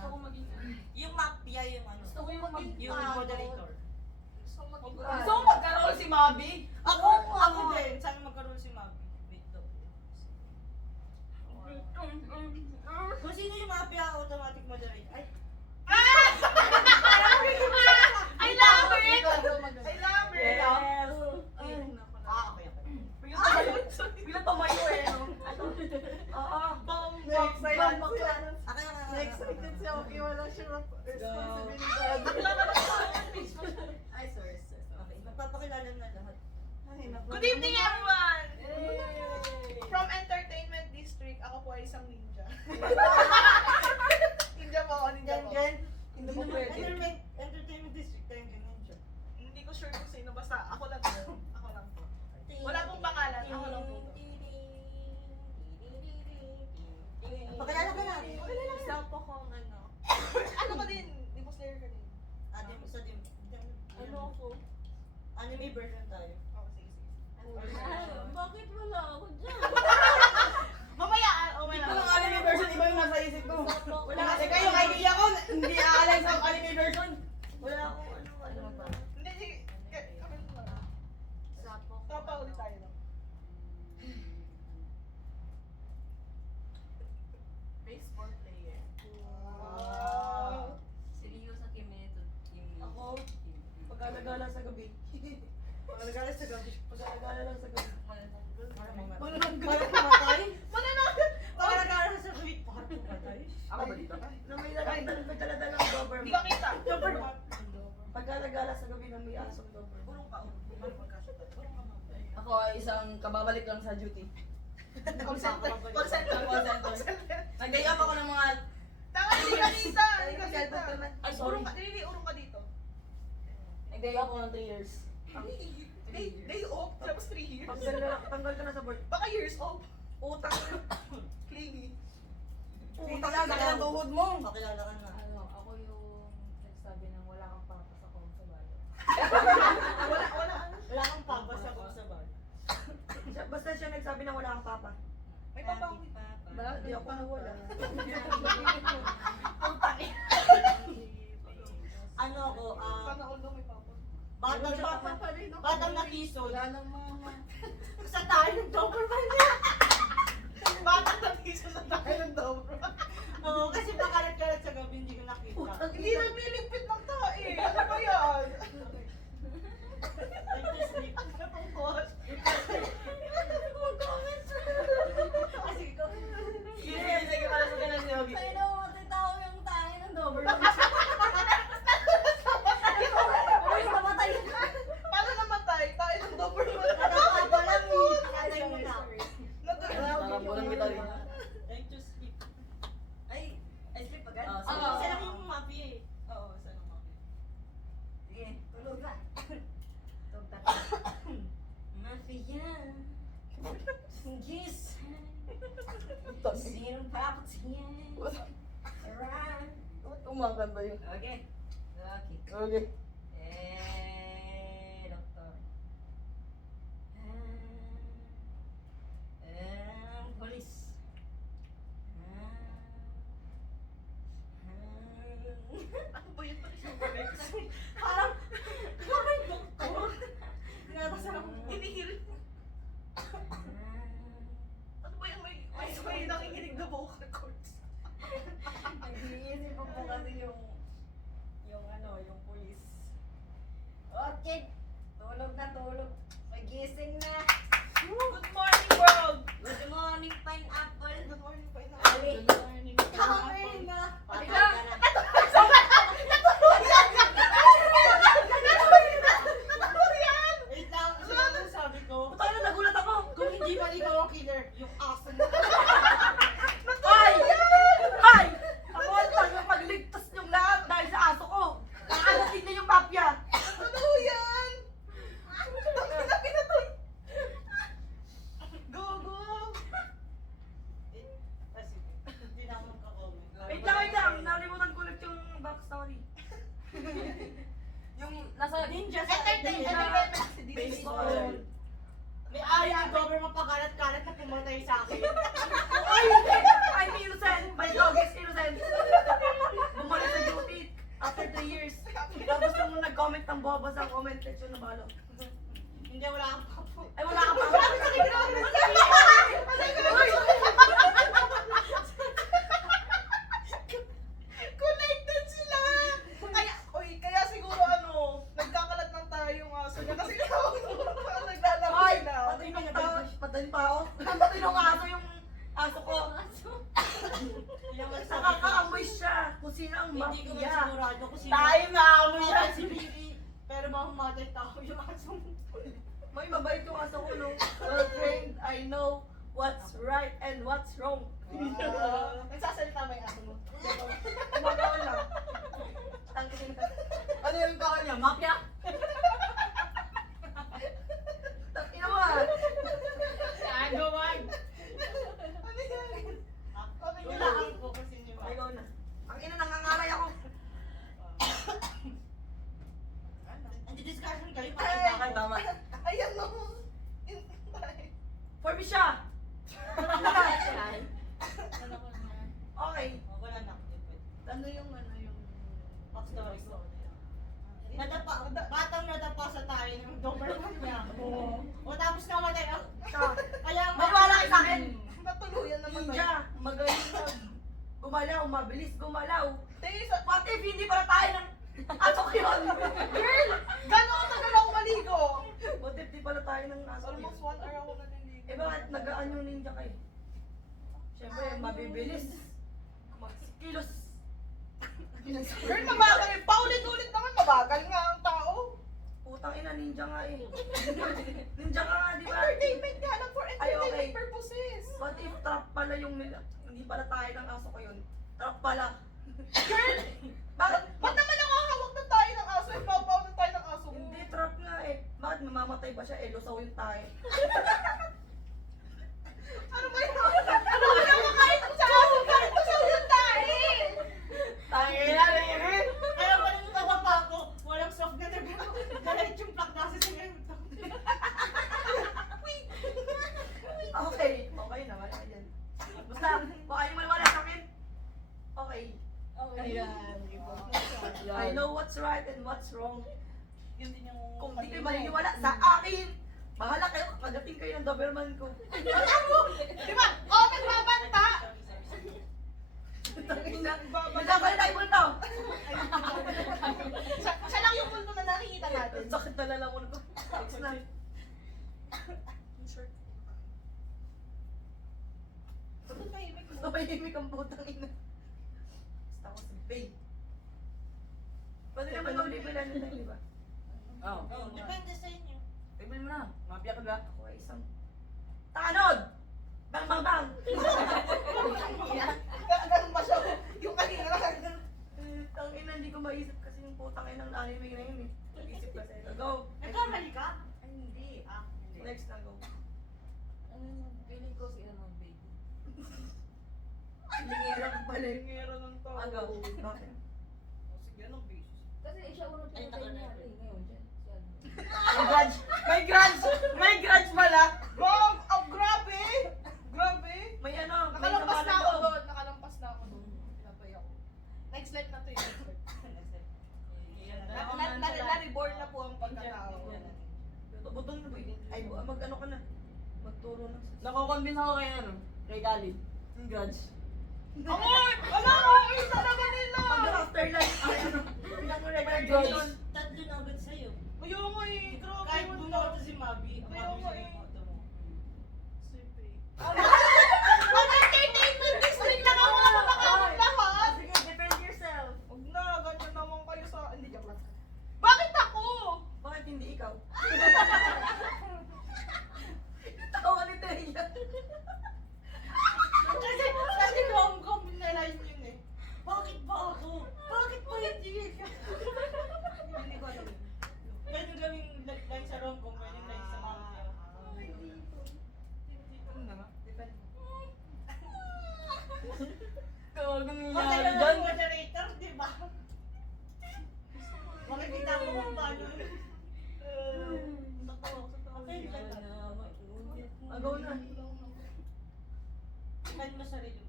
Gusto ko maging Yung mafia, yung ano. Gusto ko yung maging Yung moderator. Gusto ko maging Gusto mo magkaroon si Mabi? Ako din. Sana magkaroon si Mabi. Wait daw. Kung sino yung mafia, automatic moderator. Ay! I love it! I love it! Yes! Okay. Biglang tumayo eh, no? Oo. Na-excited siya, okay, wala siyang responsibilidad. Ay, sorry. Okay, magpapakilala na lahat. Good evening, everyone! From Entertainment District, ako po ay isang ninja. Ninja po ako, ninja po. Gan, Hindi mo pwede. Entertainment District, tayo ganyan siya. Hindi ko sure kung sino, basta ako lang po. Ako lang po. Wala pong pangalan, ako lang po. Pakilala ka na. Isa po kong ano. Ano ka din? Demon Slayer ka din. Adim sa dim. Ano ako? Anime version tayo. Oo, sige. Bakit wala ako dyan? Mamaya, Ito ang anime version, iba yung nasa isip ko. Wala kasi kayo, idea ko, hindi aalay sa anime version. Wala akong ano ba? Hindi, sige. Kami mo na. Sapo. Papa ulit tayo. No? Baseball player. Wow. Seryoso Kimeto. Ako, pag-alagala sa gabi. Pagkalagala sa gabi. Pag-alagala lang sa gabi. Parang pumatay? Mananag! Pagkalagala sa gabi. Parang pumatay? Ako ba dito? Na may dala-dalang Doberman. Hindi ka kita. Doberman. Pag-alagala sa gabi na may asong Doberman. Urong ka. Ako ay isang kababalik lang sa duty. Call center. Call center. Nag-day up ako ng mga... Tama, hindi ka dito. Hindi ka dito. Ay, sorry. Urong ka dito. Nag-day up ako ng 3 years. Day off, tapos 3 years. Tanggal ka na sa board. Baka years off. Utang. Clingy. Utang na, sakit ang tuhod mo. Pakilala ka na. Ano, ako yung nagsabi ng wala kang papa sa kong sa bayo. Wala. Wala kang pabasa ko sa bar. Basta siya nagsabi na wala kang papa. May papa ako. Ba? Di ako nawala. Ano ako, Sana all daw may papa. batang Papa pa rin ako. batang nakisod. Wala nang mama. Sa tayo ng Doberman niya. Bata na piso sa tayo ng dobro. Oo, kasi pakalat-kalat sa gabi, hindi ko nakita. Hindi nagpilipit ng tae. Ano ba yan? Like to sleep. Natungkot. Kasi ko. Sige, para sa ganun si Yogi. Tayo na mamatay tao yung tayo ng Doberman. Uy, namatay na. Paano namatay? Tayo ng dobro. Nakakaba lang eh. Pinatay mo na. Parang bulang kita rin. Like to sleep. Ay, sleep agad? Oo, isa lang yung mapi eh. Oo, isa lang mapi. Sige, tulog na. Tulog na. Mafia. Yes. Sinong papatiyan? Around. Umakan ba yun? Okay. Okay. Okay. Doktor. Polis. Ano ba yun? Parang doktor. Pinatasan ako. Hinihil. Ano ba yung may nanginginig na vocal cords? Nag-iisip ko po kasi yung pulis. Okay. Tulog na tulog. Magising na. Good morning, world! Good morning, pineapple. Good morning, pineapple. Ali. Good morning, Kami na. Patay ka na. Wait lang, kasi ano sabi ko, Tayo na nagulat ako. kung hindi man ikaw ang killer, yung aso mo. Ay! Ay! Ako ang talagang magligtas yung lahat dahil sa aso ko. Nakalasin niya yung mafia. Ano yan? Go, go! Kasi, hindi na ako magka-comment. Wait lang. Nalimutan ko ulit yung backstory. Yung nasa Ninja sa Entertainment. baseball. May ari ang Doberman pakalat-kalat na pumatay sa akin. Ay! I'm innocent! My dog is innocent! mababasa ang comment section na balo. Hindi, wala kang papo. Ay, wala ka pa. Marami sa ginawa. Connected sila! Kaya siguro nagkakalat ng tayo yung aso niya kasi naglalaro Ay, sila. patay pa ako. Patay ng aso yung aso ko. Nakakaamoy siya. Kung sino ang Hindi ko mafia. sigurado kung sino. Tayo na mo Wala si Bibi. Pero mamamatay tao yung aso mo. May mabait yung aso ko, no? Well trained, I know what's right and what's wrong. Nagsasalita ba yung aso mo? Kumagawa lang. Tangin na. Ano yung kakal niya? Mafia? Tangin mo ah. Ano man? Ano yan? Okay, Wala kang po kasi niyo. Ikaw na. Ang ina, nangangalay ako. Anti-discussion kayo. Ay! Bakit tama? Ayan no. For me siya. Okay. Wala na. Ano yung Backstory ko. Batang nadapa sa tayo ng Doberman niya. O tapos namatay ako. siya. Kaya Maniwala kayo sa akin. Natuluyan naman Ninja, magaling na gumalaw, mabilis gumalaw. Tingin sa... What if hindi para tayo ng aso ko yun? Girl! Gano'n tagal ako maligo? What if di pala tayo ng aso ko yun? Almost 1 hour ako naliligo. Eh bakit nagaan yung ninja kayo? Siyempre, mabibilis. Kilos. Girl, mabagal eh. Paulit-ulit naman, mabagal nga ang tao. Putang ina, ninja nga eh. Ninja ka nga, di ba? Entertainment nga lang for Ay, entertainment okay. purposes. What if trap pala yung nila? Hindi pala tayo ng aso ko yun. Trap pala. Girl! Bakit? Ba't naman nakahawak na tayo ng aso? Ipapaw na tayo ng aso mo. Hindi, trap nga eh. Bakit mamamatay ba siya? Eh, lusaw yung tayo. Ano ba yun? Ano ba yun? Kahit sa aso, kahit sa yung tayo. Tangin na rin. Kaya pa nung nababa ko, walang soft na nagano. Galit yung plak kasi sa ngayon. Okay. Okay na, wala yan. Basta, kung ayaw mo naman sa akin. Okay. I know what's right and what's wrong. Yun din yung... Kung di kayo maniniwala sa akin, bahala kayo, kagating kayo ng Doberman ko. Di ba? Oh, nagbabanta! Magkakalit tayo punta. Siya lang yung multo na nakikita natin. Sakit na lalamunan ko. Next na. Napahimik ang putang ina. Basta ako si Bay. Pwede naman maulipilan nila, di ba? Oo. Depende sa inyo. Ibil mo na. Mafia ka ba? Ako ay isang... Tanod! Bang bang bang! Ganun ba siya? Yung kanina. Ang ina, hindi ko maisip kasi yung putang ina ng anime na yun eh. Isip kasi. Go! Nagkamali ka? Ay, hindi. Next na, go. Feeling ko sila ng baby. Lingirang pala yun. Ngero ng tao. Go. Okay. Sige, anong basis? Kasi siya unang pinatay niya. Ngayon, siya. May grudge! May grudge! May grudge pala! Oh, grabe! Grabe! May ano, may Nakalampas na ako loob. doon. Nakalampas na ako doon. Pinatay ako. Next life na to yun. Na-reborn na po ang pagkatao. Butong na ba yun? Ay, mag-ano ka na. Magturo na. Nakukonvince ako kay ano, kay Khalid. Yung grudge. Amoy! Wala ko! Isa talaga nila! Pag-afterlife, ay ano, bilang record. Tatlo na agad sa'yo. Ayaw mo eh! Grabe Kahit mo bumoto si Mabi, ang Ayaw Mabi mo siya eh. yung boto mo. Mag-entertainment district na ako na makakamot lahat! Sige, defend yourself. Huwag na, ganyan naman kayo sa... Hindi, joke lang. Bakit ako? Bakit hindi ikaw? Tawa ni Teya. Kasi rom-com na line yun eh. Bakit ba ako? Bakit ba hindi ka? Hindi ko alam. Pwede gawing line sa rom-com, pwede line sa mafia. Defend. Kung nangyari nangyari dyan? dyan? Moderator, di ba? Makikita mo kung paano. Agaw na. Line mo sarili.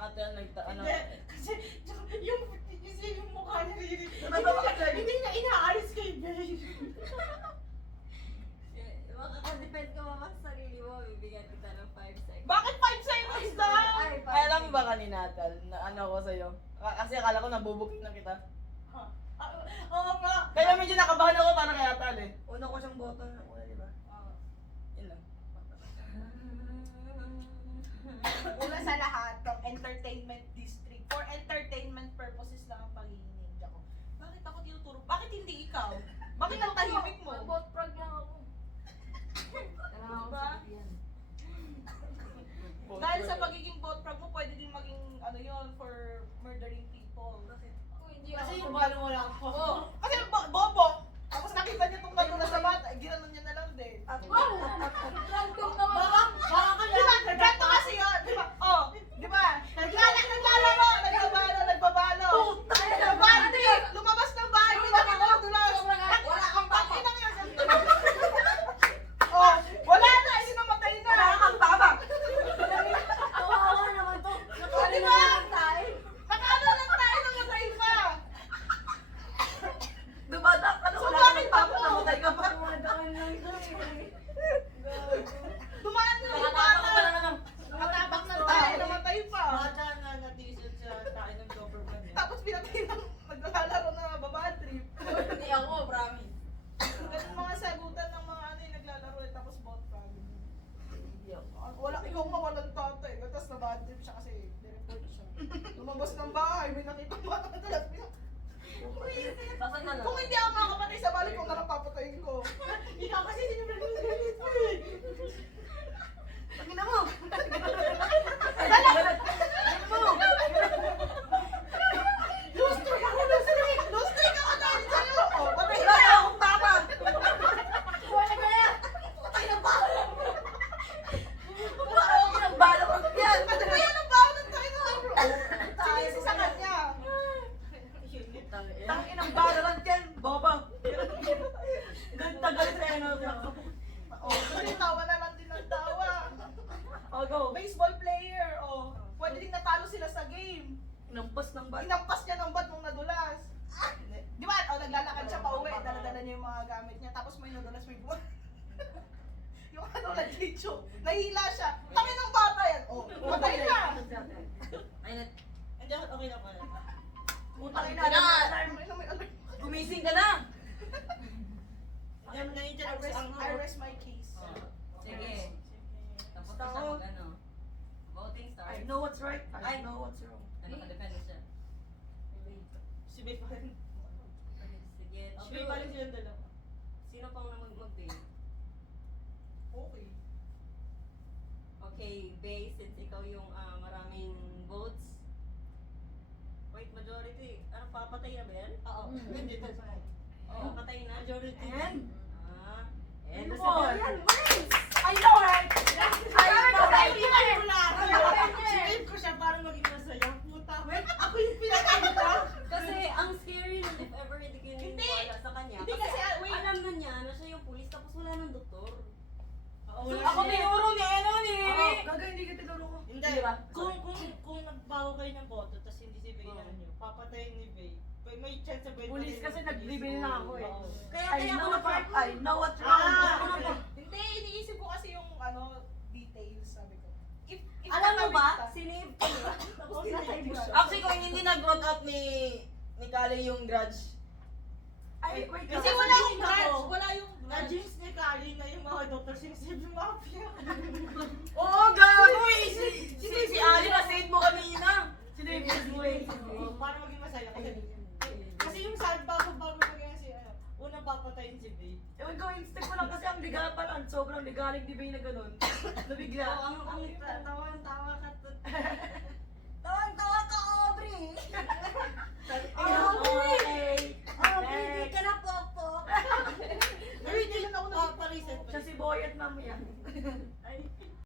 Ate, ano? Hindi, kasi yung Natatawa ka dyan. Hindi na inaalis kay Jay. Makakadepend ka mama sa sarili mo, bibigyan kita ng 5 seconds. Bakit 5 seconds daw? Ay, Ay, alam mo ba kanina, Tal, na ano ko sa'yo? Kasi akala ko nabubukit na kita. Oo nga. Kaya medyo nakabahan ako para kaya Tal eh. Una ko siyang boto na una, di ba? Yun lang. Una sa lahat, ng entertainment district. For entertainment purposes lang ang pag-iinig ako. Bakit ako tinuturo? Bakit hindi ikaw? Bakit ang tahimik mo? Mag-bot prog lang ako. Kailangan ako Diba? sa yan. Dahil sa pagiging bot prog mo, pwede din maging ano yon for murdering people. Ako hindi Kasi ako yung balo mo lang ako. Oo. Kasi bobo. Tapos nakita niya itong nadulas sa bata, ginanon niya na lang din. Wow! Random naman. Baka ka Di ba? Ganito kasi yun. Di ba? Oh, di ba? Naglalaro, nagbabalo. Nabandi, lumabas ng bahay, may nakakadulas. Wala kang papa. Pakinang yun. Oh, wala na, hindi namatay na. Wala kang baba! Kawawa naman to. Di ba? Nakaano lang tayo, namatay pa. Dumadak ka na, So, wala bakit kang baba, ako? namatay ka pa. Dumadaan lang doon eh. Dumaan na yung Nakatabak bata. ka na naman. Nakatabak ng tayo, namatay pa. Bata na natisod sa tayo ng Doberman eh. Tapos pinatay ng naglalaro na babad trip. Hindi ako, promise. Ganun mga sagutan ng mga ano yung naglalaro eh, tapos bot prog. Wala, ikaw nga walang tatay. Tapos na bad trip siya kasi nireport siya. Lumabas ng bahay, may nakita mga katalas. Basan na lang. Kung hindi ako makakapatay sa balik ko, nalang papatayin ko. Ikaw kasi sinubra mo eh. Tangina mo! Loose trick ako, loose trick! Loose trick ako dahil sa'yo! Oh, patay Wala na! akong baba! Wala ka na! Patay ng bala! Para ako ng bala ko yan! Pati ba yan ang baon ng tayo na? Sinisi sa kanya. Tangin ng bala lang yan! Bobo! Ganda galit sa ano. Oh, kasi tawa na lang din ng tawa. Oh, go! Baseball player, oh. Pwede din natalo sila sa game. Inampas ng bala. Inampas niya ng bat nung nadulas. Di ba? O, naglalakad siya pa uwi. Dala-dala niya yung mga gamit niya. Tapos may nadulas, may buwan. Yung ano, nag-chicho. Nahila siya. Tangin ng bata yan. Oh, patay na. Hindi ako okay na pala. Putang ina May na! alarm. May alarm. Gumising ka na! Alam na yun dyan I rest my case. Sige. Tapos na Basta siya ako. mag-ano. Voting I start. know what's right, I know what's wrong. Ano ka depende siya? Si Bay pa rin. Sige. Si Bay pa rin silang dalawa. Sino pang mag-base? Okay. Okay, base, since ikaw yung maraming votes. Wait, majority. Ano, papatay na ba yan? Oo. Hindi to sa Oo, patay na. majority. And? Ah. And And more! I know, right? I know, right? Sinip ko siya para maging masaya. Puta, wait, ako yung pinakita. Kasi ang scary nun if ever hindi kayo Hindi. naniniwala sa kanya. Hindi kasi, wait. alam na niya na siya yung pulis tapos wala ng doktor. Ako tinuro ni ano ni Riri. Gaga, hindi ka tinuro ko. Hindi. Di ba? Kung nagbago kayo ng boto, tapos hindi si Bay na nyo, papatayin ni Bay. May chance sa Bay. Pulis kasi nag-reveal na ako eh. Kaya I kaya ako know what's right, nag-part. I know what's wrong. Hindi, iniisip ko kasi yung ano, details, sabi ko. If Alam mo ba, nakawita- sinave ko na. Tapos pinatay mo siya. Actually, kung hindi nag-brought out ni Kali yung grudge. Ay, wait Kasi lang. wala yung grudge. Wala yung Na-jinx ni Kali na yung mga doktor sinisave yung mafia. Oo, gago eh! Si Ali na-save mo kanina. Si David Way. Para maging masaya. Kasi yung sad bago maging si unang papatayin si Bay. Ewan ko, instinct ko lang kasi ang liga pala, sobrang ligalig ni Bay na ganun. Nabigla. Oo, ang tawa ka. Tawang-tawa